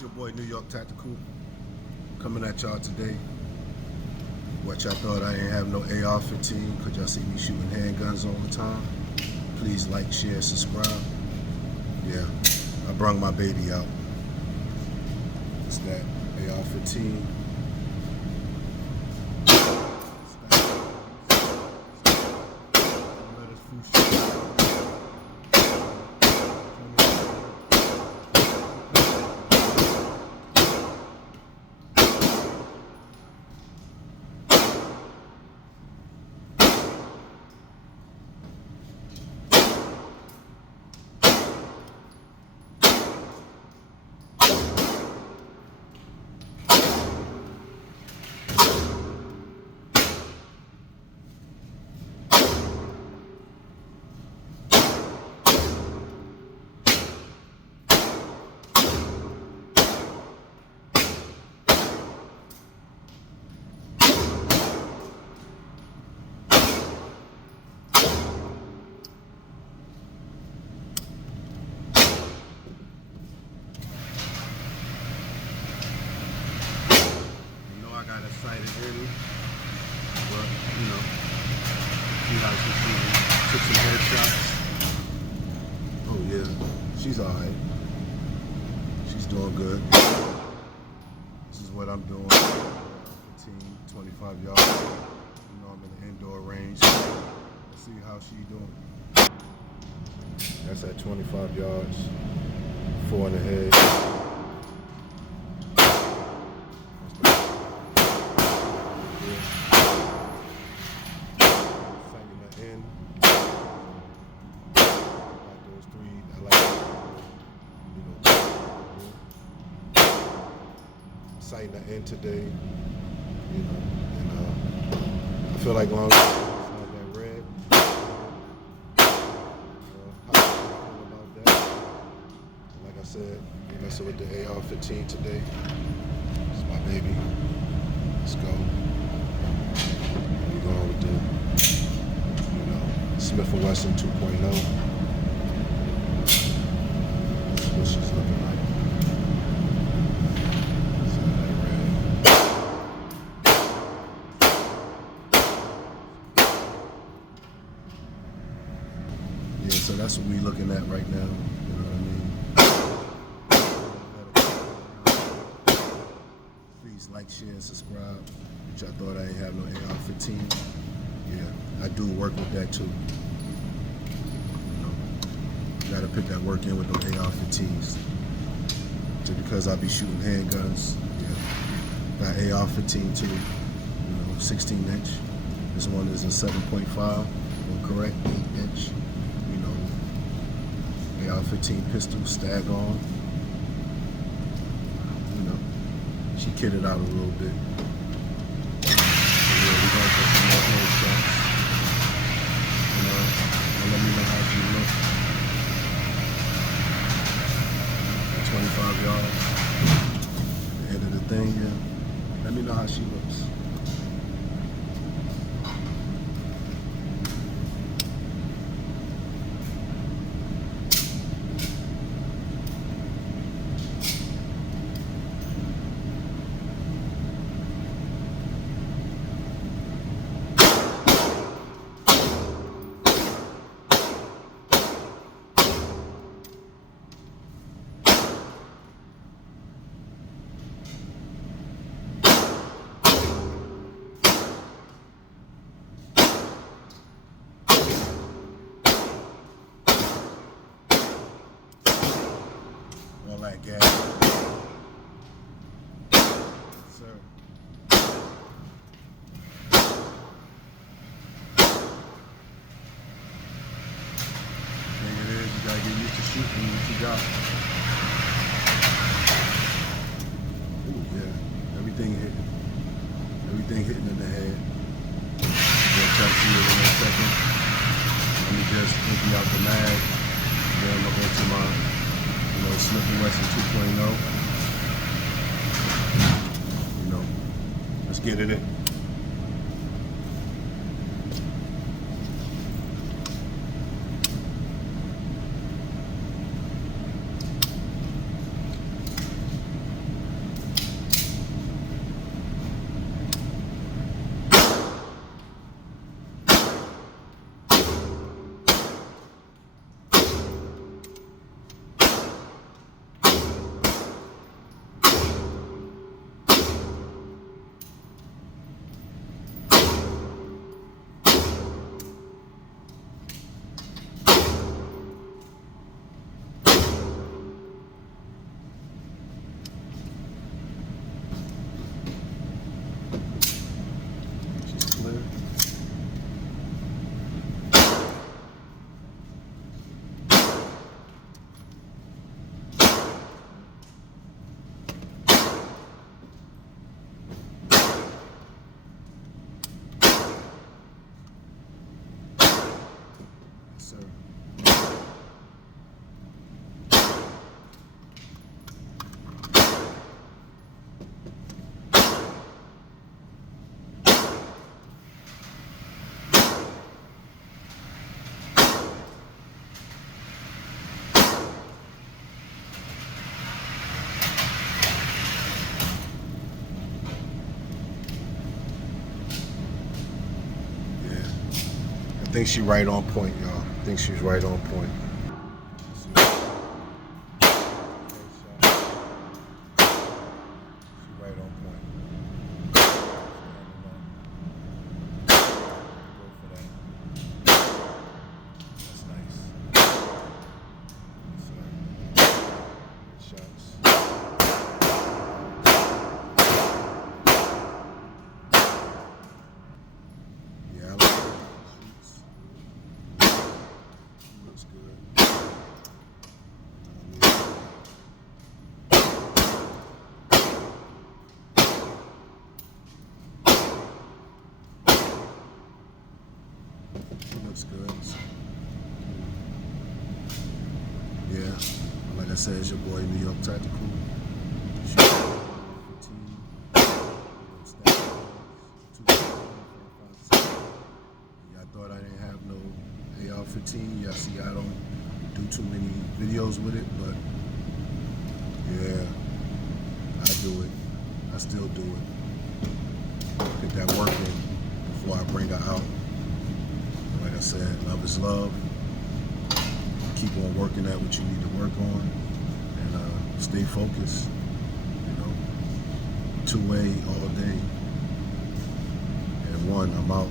It's your boy New York Tactical coming at y'all today. What y'all thought I ain't have no AR-15 because y'all see me shooting handguns all the time. Please like, share, subscribe. Yeah, I brung my baby out. It's that AR-15. I got it sighted in, but you know, see how she took some headshots. Oh yeah, she's alright. She's doing good. This is what I'm doing. 15, 25 yards. You know, I'm in the indoor range. Let's see how she doing. That's at 25 yards. 4 in the head. Sighting the end today, you know, and I feel like long as it's not that red, how do you feel about that? And like I said, we're messing with the AR-15 today. It's my baby. Let's go. We're going with the, you know, Smith & Wesson 2.0. This is what she's looking like. So that's what we're looking at right now. You know what I mean? Please like, share, and subscribe. Which I thought I ain't have no AR-15. Yeah, I do work with that too. You know, gotta put that work in with those AR-15s. Just because I be shooting handguns. Yeah, got AR-15 too. You know, 16 inch. This one is a 7.5. Correct, 8 inch. AR-15 pistol, stag on. You know, she kitted out a little bit. So yeah, we're going for some more headshots. You know, and let me know how she looks. At 25 yards. At the end of the thing, yeah. Let me know how she looks. All that gas. Sir. Thing it is, you gotta get used to shooting what you got. Ooh, yeah. Everything hitting. Everything hitting in the head. We'll try to see it in a second. Let me just empty out the mag. Then I'm gonna go to my Smith & Wesson 2.0. You know, let's get it in. sir. I think she's right on point, y'all. I think she's right on point. She's right on point. Go for that. That's nice. Good shots. Yeah, I like that. Looks good. Looks good. Yeah, like I said, it's your boy New York Tactical. I thought I didn't have no AR-15. Y'all see, I don't do too many videos with it, but yeah, I do it. I still do it. Get that work in before I bring her out. Like I said, love is love. Keep on working at what you need to work on, and stay focused. You know, 2A all day. And 1, I'm out.